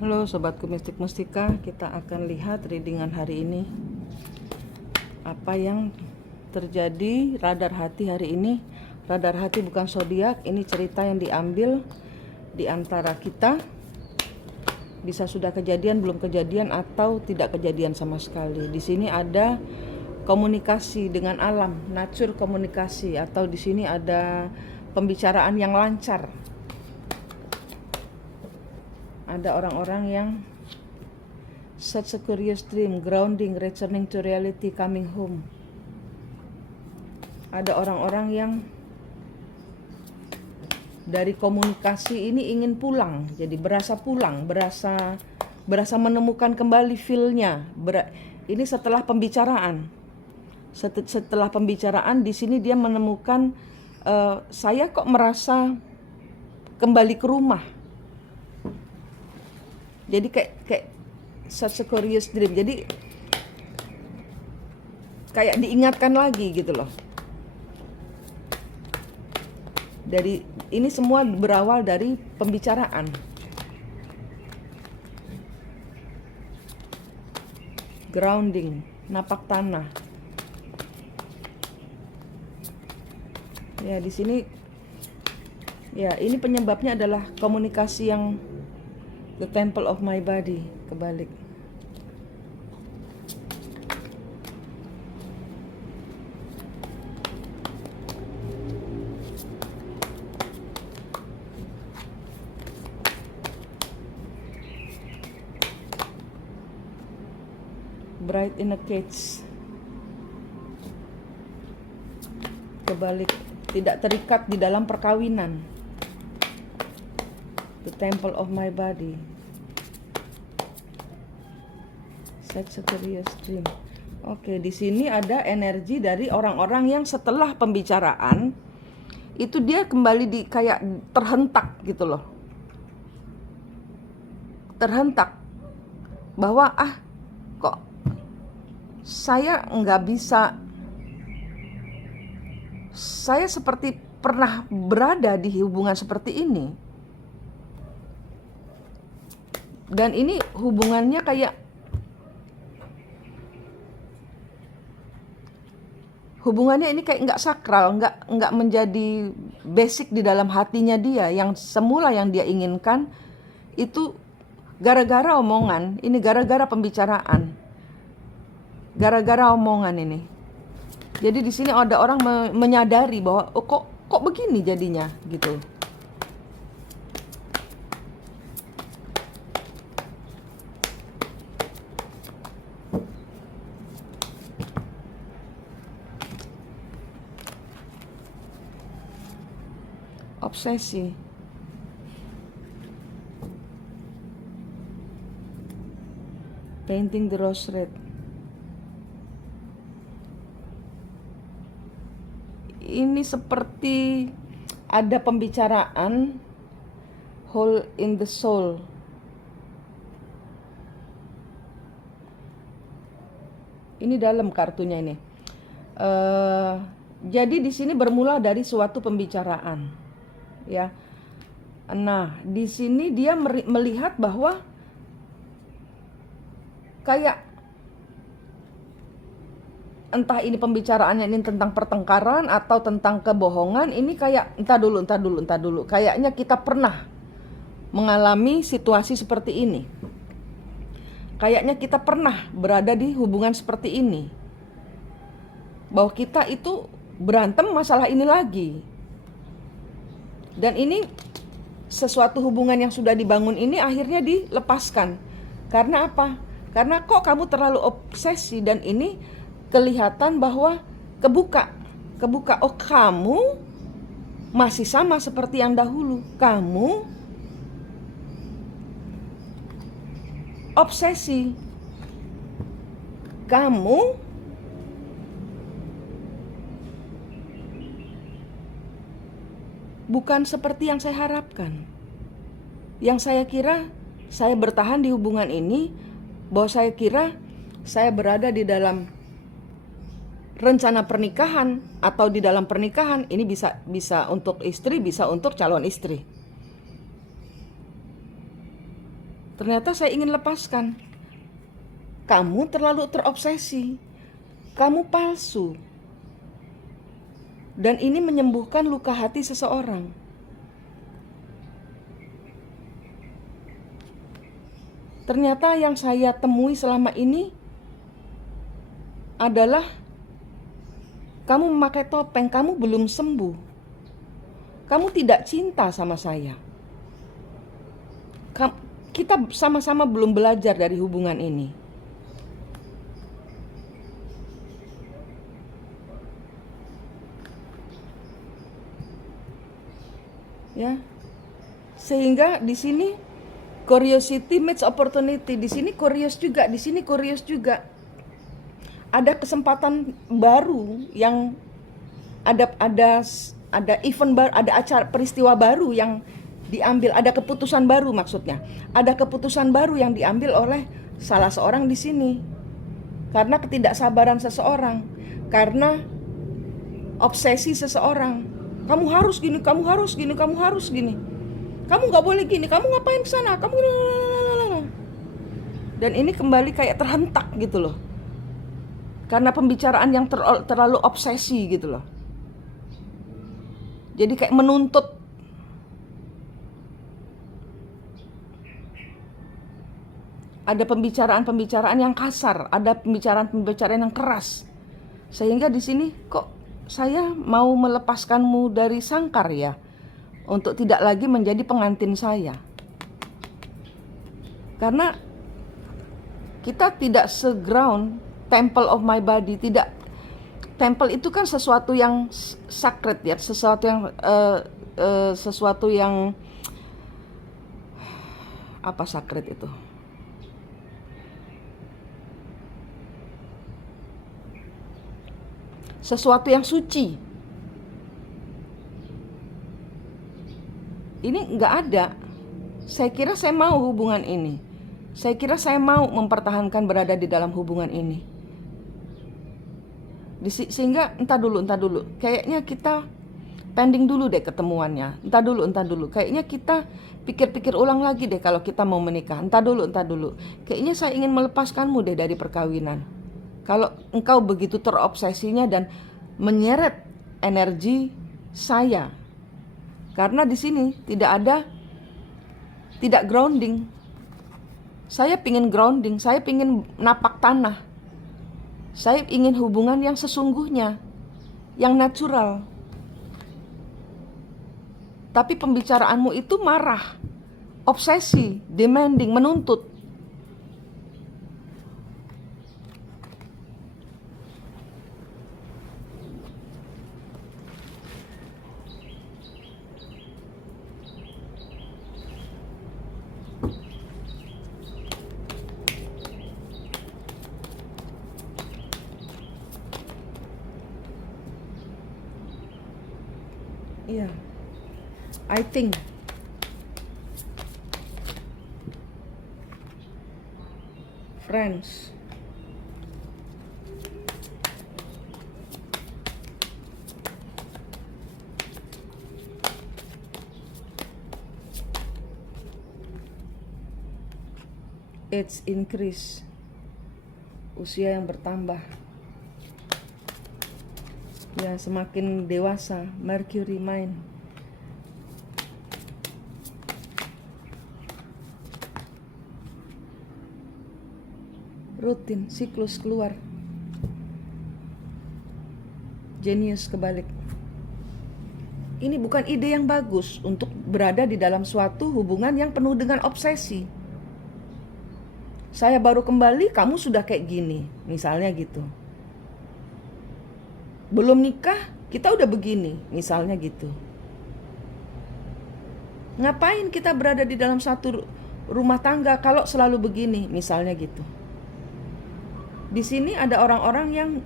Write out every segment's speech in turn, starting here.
Halo sobatku mistik mustika, kita akan lihat readingan hari ini. Apa yang terjadi radar hati hari ini? Radar hati bukan zodiak, ini cerita yang diambil di antara kita. Bisa sudah kejadian, belum kejadian, atau tidak kejadian sama sekali. Di sini ada komunikasi dengan alam, nature komunikasi, atau di sini ada pembicaraan yang lancar. Ada orang-orang yang such a curious dream, grounding, returning to reality, coming home. Ada orang-orang yang dari komunikasi ini ingin pulang, jadi berasa pulang, berasa menemukan kembali feel-nya. Ini setelah pembicaraan. Setelah pembicaraan di sini dia menemukan saya kok merasa kembali ke rumah. Jadi kayak such a curious dream. Jadi kayak diingatkan lagi gitu loh. Dari ini semua berawal dari pembicaraan. Grounding, napak tanah. Ya, di sini ya, ini penyebabnya adalah komunikasi yang the temple of my body, kebalik. Bride in a cage, kebalik, tidak terikat di dalam perkawinan. The temple of my body, such a curious dream. Oke, di sini ada energi dari orang-orang yang setelah pembicaraan itu dia kembali di kayak terhentak gitu loh. Terhentak bahwa kok saya nggak bisa, saya seperti pernah berada di hubungan seperti ini. Dan ini hubungannya kayak ini kayak nggak sakral, nggak menjadi basic di dalam hatinya dia. Yang semula yang dia inginkan itu gara-gara omongan, ini gara-gara pembicaraan, gara-gara omongan ini. Jadi di sini ada orang menyadari bahwa kok begini jadinya gitu. Obsesi. Painting the rose red. Ini seperti ada pembicaraan hole in the soul. Ini dalam kartunya ini. Jadi di sini bermula dari suatu pembicaraan. Ya, nah di sini dia melihat bahwa kayak entah ini pembicaraannya ini tentang pertengkaran atau tentang kebohongan, ini kayak entah dulu. Kayaknya kita pernah mengalami situasi seperti ini. Kayaknya kita pernah berada di hubungan seperti ini. Bahwa kita itu berantem masalah ini lagi. Dan ini sesuatu hubungan yang sudah dibangun ini akhirnya dilepaskan. Karena apa? Karena kok kamu terlalu obsesi, dan ini kelihatan bahwa kebuka. Oh, kamu masih sama seperti yang dahulu. Kamu obsesi. Kamu bukan seperti yang saya harapkan. Yang saya kira saya bertahan di hubungan ini, bahwa saya kira saya berada di dalam rencana pernikahan atau di dalam pernikahan. Ini bisa untuk istri, bisa untuk calon istri. Ternyata saya ingin lepaskan. Kamu terlalu terobsesi. Kamu palsu. Dan ini menyembuhkan luka hati seseorang. Ternyata yang saya temui selama ini adalah kamu memakai topeng, kamu belum sembuh. Kamu tidak cinta sama saya. Kita sama-sama belum belajar dari hubungan ini. Ya. Sehingga di sini curiosity meets opportunity. Di sini curious juga, di sini curious juga. Ada kesempatan baru yang ada event baru, ada acara peristiwa baru yang diambil, ada keputusan baru maksudnya. Ada keputusan baru yang diambil oleh salah seorang di sini. Karena ketidaksabaran seseorang, karena obsesi seseorang. Kamu harus gini, kamu harus gini, kamu harus gini. Kamu nggak boleh gini, kamu ngapain ke sana? Kamu dan ini kembali kayak terhentak gitu loh. Karena pembicaraan yang terlalu obsesi gitu loh. Jadi kayak menuntut. Ada pembicaraan-pembicaraan yang kasar, ada pembicaraan-pembicaraan yang keras. Sehingga di sini kok saya mau melepaskanmu dari sangkar ya, untuk tidak lagi menjadi pengantin saya. Karena kita tidak se-ground temple of my body, tidak. Temple itu kan sesuatu yang sacred ya, sesuatu yang apa sacred itu? Sesuatu yang suci. Ini nggak ada. Saya kira saya mau hubungan ini. Saya kira saya mau mempertahankan berada di dalam hubungan ini. Sehingga entah dulu. Kayaknya kita pending dulu deh ketemuannya. Entah dulu. Kayaknya kita pikir-pikir ulang lagi deh kalau kita mau menikah. Entah dulu. Kayaknya saya ingin melepaskanmu deh dari perkawinan. Kalau engkau begitu terobsesinya dan menyeret energi saya. Karena di sini tidak grounding. Saya pingin grounding, saya pingin napak tanah. Saya ingin hubungan yang sesungguhnya, yang natural. Tapi pembicaraanmu itu marah, obsesi, demanding, menuntut. Yeah, I think friends, age increase, usia yang bertambah. Ya, semakin dewasa, Mercury mind. Rutin, siklus keluar. Genius kebalik. Ini bukan ide yang bagus untuk berada di dalam suatu hubungan yang penuh dengan obsesi. Saya baru kembali, kamu sudah kayak gini, misalnya gitu. Belum nikah, kita udah begini, misalnya gitu. Ngapain kita berada di dalam satu rumah tangga kalau selalu begini, misalnya gitu. Di sini ada orang-orang yang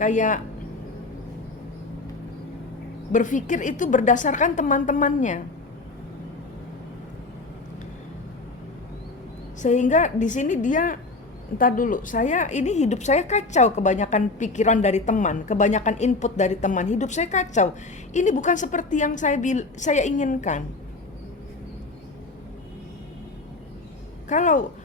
kayak berpikir itu berdasarkan teman-temannya. Sehingga di sini dia hidup saya kacau, kebanyakan pikiran dari teman, kebanyakan input dari teman, hidup saya kacau. Ini bukan seperti yang saya inginkan. Kalau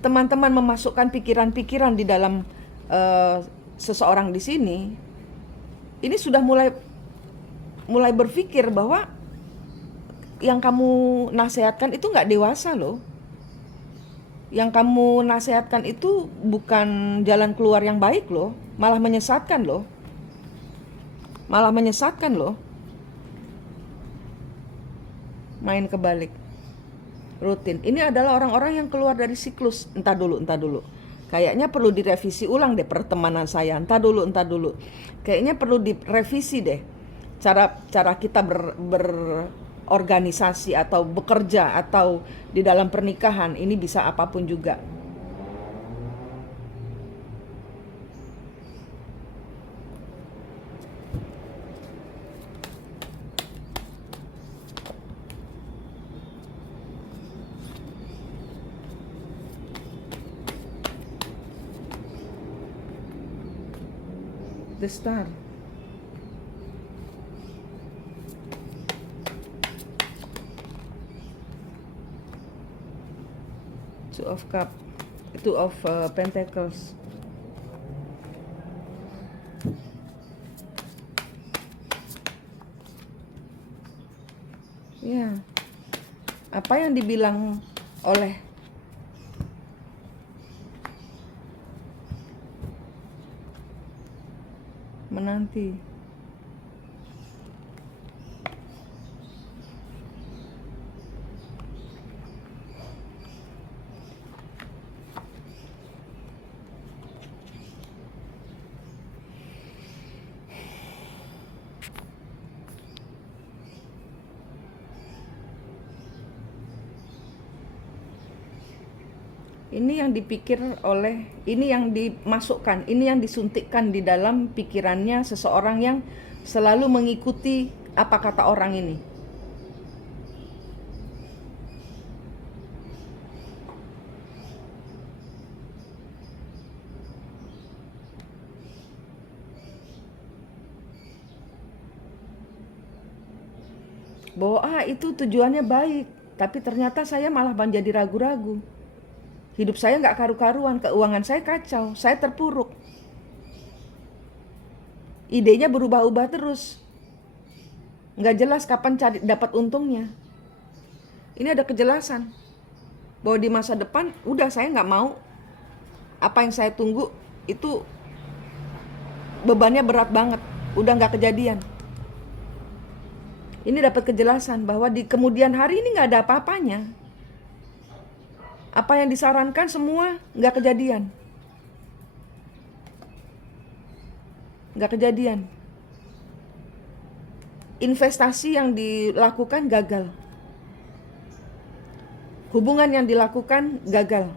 teman-teman memasukkan pikiran-pikiran di dalam seseorang di sini, ini sudah mulai berpikir bahwa yang kamu nasihatkan itu nggak dewasa loh. Yang kamu nasihatkan itu bukan jalan keluar yang baik loh, malah menyesatkan loh. Malah menyesatkan loh. Main kebalik. Rutin. Ini adalah orang-orang yang keluar dari siklus. Entah dulu. Kayaknya perlu direvisi ulang deh pertemanan saya. Entah dulu. Kayaknya perlu direvisi deh. Cara kita berorganisasi atau bekerja atau di dalam pernikahan. Ini bisa apapun juga. The Star. Two of Cup. Two of Pentacles. Ya. Apa yang dibilang oleh menanti. Ini yang dipikir oleh, ini yang dimasukkan, ini yang disuntikkan di dalam pikirannya seseorang yang selalu mengikuti apa kata orang ini. Bahwa itu tujuannya baik, tapi ternyata saya malah menjadi ragu-ragu. Hidup saya nggak karu-karuan, keuangan saya kacau, saya terpuruk. Idenya berubah-ubah terus. Nggak jelas kapan dapat untungnya. Ini ada kejelasan. Bahwa di masa depan, udah saya nggak mau. Apa yang saya tunggu, itu bebannya berat banget. Udah nggak kejadian. Ini dapat kejelasan bahwa di kemudian hari ini nggak ada apa-apanya. Apa yang disarankan semua nggak kejadian. Nggak kejadian. Investasi yang dilakukan gagal. Hubungan yang dilakukan gagal.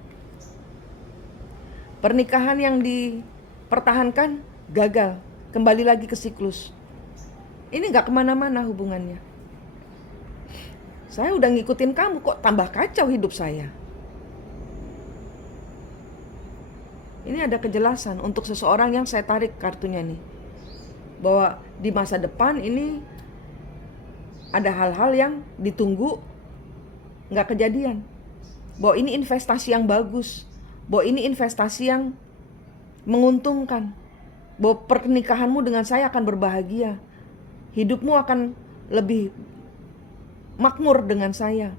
Pernikahan yang dipertahankan gagal. Kembali lagi ke siklus. Ini nggak kemana-mana hubungannya. Saya udah ngikutin kamu kok tambah kacau hidup saya. Ini ada kejelasan untuk seseorang yang saya tarik kartunya nih. Bahwa di masa depan ini ada hal-hal yang ditunggu nggak kejadian. Bahwa ini investasi yang bagus. Bahwa ini investasi yang menguntungkan. Bahwa pernikahanmu dengan saya akan berbahagia. Hidupmu akan lebih makmur dengan saya.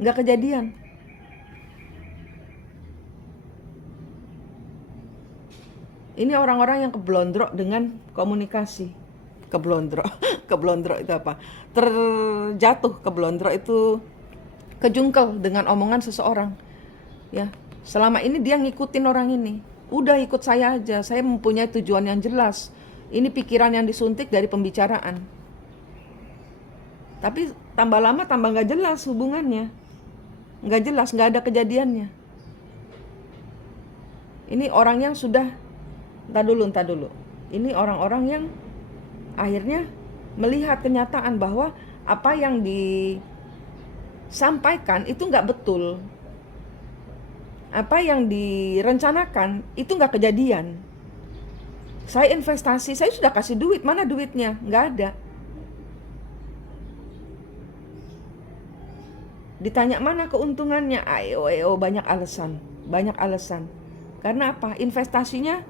Nggak kejadian. Ini orang-orang yang keblondrok dengan komunikasi. Keblondrok itu apa? Terjatuh, keblondrok itu kejungkel dengan omongan seseorang. Ya, selama ini dia ngikutin orang ini. Udah ikut saya aja, saya mempunyai tujuan yang jelas. Ini pikiran yang disuntik dari pembicaraan. Tapi tambah lama tambah gak jelas hubungannya. Gak jelas, gak ada kejadiannya. Ini orang yang sudah Entah dulu. Ini orang-orang yang akhirnya melihat kenyataan bahwa apa yang disampaikan itu nggak betul. Apa yang direncanakan itu nggak kejadian. Saya investasi, saya sudah kasih duit, mana duitnya? Nggak ada. Ditanya mana keuntungannya, ayo banyak alasan, banyak alasan. Karena apa? Investasinya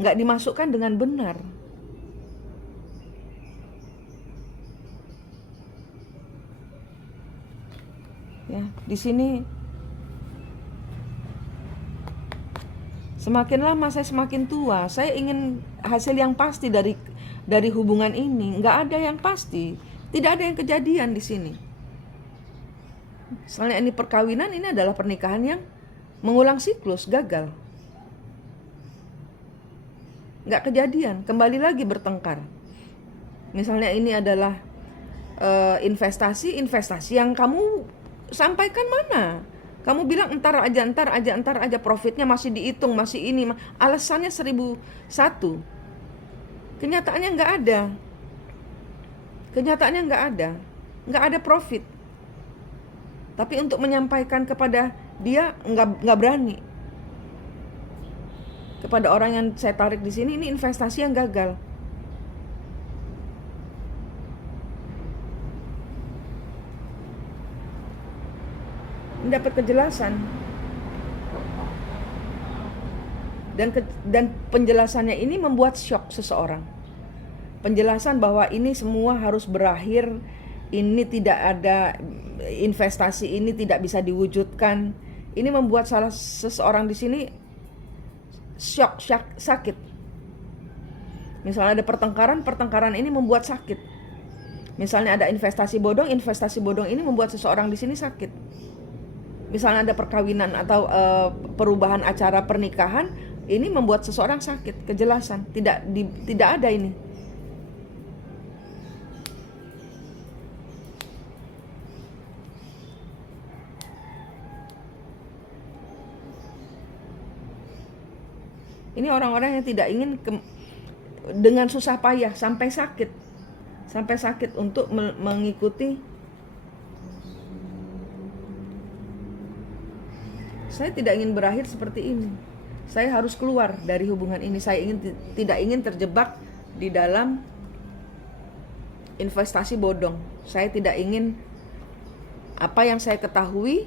nggak dimasukkan dengan benar. Ya, di sini semakin lama saya semakin tua. Saya ingin hasil yang pasti dari hubungan ini. Nggak ada yang pasti, tidak ada yang kejadian di sini. Soalnya ini perkawinan, ini adalah pernikahan yang mengulang siklus, gagal. Nggak kejadian, kembali lagi bertengkar. Misalnya ini adalah investasi yang kamu sampaikan mana? Kamu bilang entar aja, profitnya masih dihitung, masih ini. Alasannya 1001. Kenyataannya nggak ada profit. Tapi untuk menyampaikan kepada dia nggak berani. Kepada orang yang saya tarik di sini, ini investasi yang gagal. Dapat kejelasan dan penjelasannya ini membuat shock seseorang. Penjelasan bahwa ini semua harus berakhir, ini tidak ada investasi, ini tidak bisa diwujudkan. Ini membuat seseorang di sini shock, sakit. Misalnya ada pertengkaran ini membuat sakit. Misalnya ada investasi bodong ini membuat seseorang di sini sakit. Misalnya ada perkawinan atau perubahan acara pernikahan, ini membuat seseorang sakit. Kejelasan tidak ada ini. Ini orang-orang yang tidak ingin dengan susah payah sampai sakit untuk mengikuti. Saya tidak ingin berakhir seperti ini. Saya harus keluar dari hubungan ini. Saya tidak ingin terjebak di dalam investasi bodong. Saya tidak ingin apa yang saya ketahui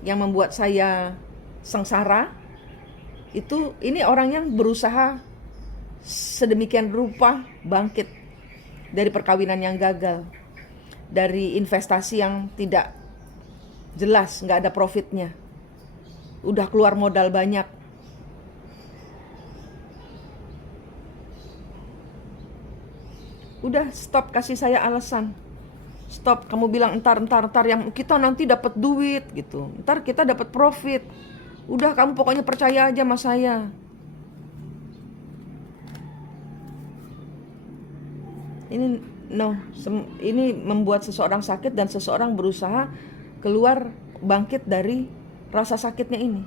yang membuat saya sengsara. Ini orang yang berusaha sedemikian rupa bangkit dari perkawinan yang gagal, dari investasi yang tidak jelas, nggak ada profitnya. Udah keluar modal banyak. Udah stop kasih saya alasan. Stop, kamu bilang entar yang kita nanti dapat duit gitu. Entar kita dapat profit. Udah kamu pokoknya percaya aja sama saya. Ini membuat seseorang sakit dan seseorang berusaha keluar bangkit dari rasa sakitnya ini.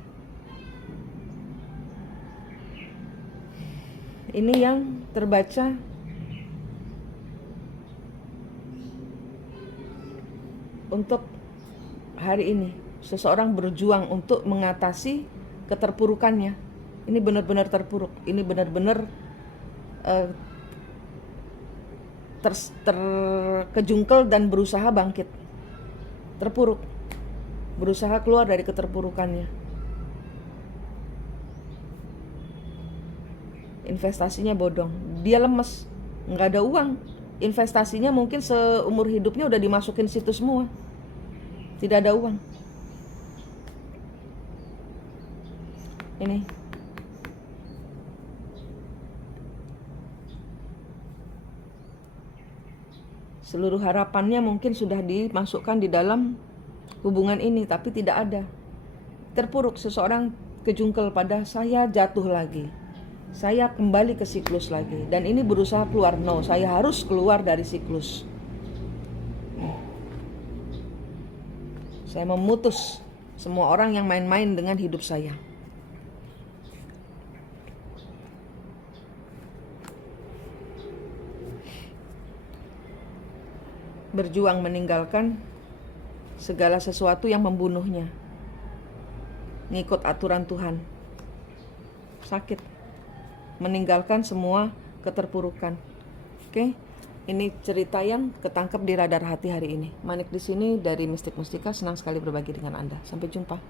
Ini yang terbaca untuk hari ini. Seseorang berjuang untuk mengatasi keterpurukannya. Ini benar-benar terpuruk. Ini benar-benar terkejungkel dan berusaha bangkit. Terpuruk. Berusaha keluar dari keterpurukannya. Investasinya bodong. Dia lemes. Nggak ada uang. Investasinya mungkin seumur hidupnya udah dimasukin situ semua. Tidak ada uang. Ini. Seluruh harapannya mungkin sudah dimasukkan di dalam hubungan ini, tapi tidak ada. Terpuruk, seseorang kejungkel pada saya jatuh lagi. Saya kembali ke siklus lagi. Dan ini berusaha keluar. No, saya harus keluar dari siklus. Saya memutus semua orang yang main-main dengan hidup saya. Berjuang meninggalkan segala sesuatu yang membunuhnya. Ngikut aturan Tuhan. Sakit. Meninggalkan semua keterpurukan. Oke? Ini cerita yang ketangkep di radar hati hari ini. Manik di sini dari Mistik Mustika, senang sekali berbagi dengan Anda. Sampai jumpa.